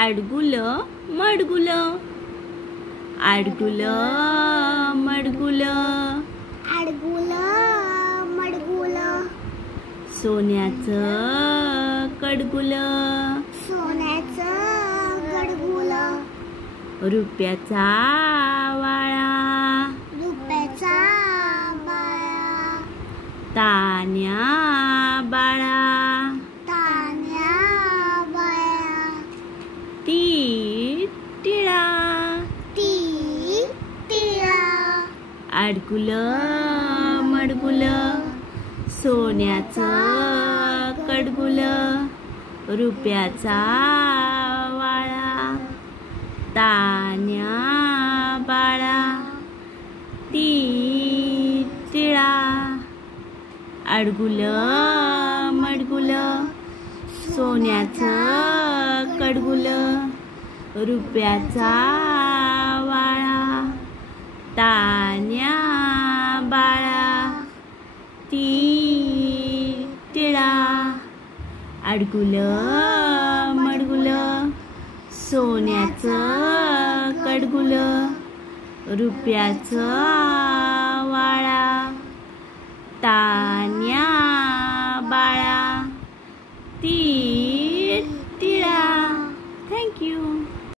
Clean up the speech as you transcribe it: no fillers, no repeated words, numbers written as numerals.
आडगुल मडगुल, आडगुल मडगुल, आडगुल मडगुल, सोन्याचं कडगुल, सोन्याचं गडगुल, रुपयाचा वाळा, रुपयाचा बाळा, तान्या बाळा, तान्या बाळा, ती टिळा, ती टिळा, आडगुल मडगुल, सोन्याचं कडगुल, रुपयाचा वाळा, तान्या बाळा, ती टिळा, आडगुल मडगुल, सोन्याचं कडगुल, रुपयाचा वाळा, तान्या बाळा, ती टिळा, आडगुल मडगुल, सोन्याचं कडगुल, रुपयाचं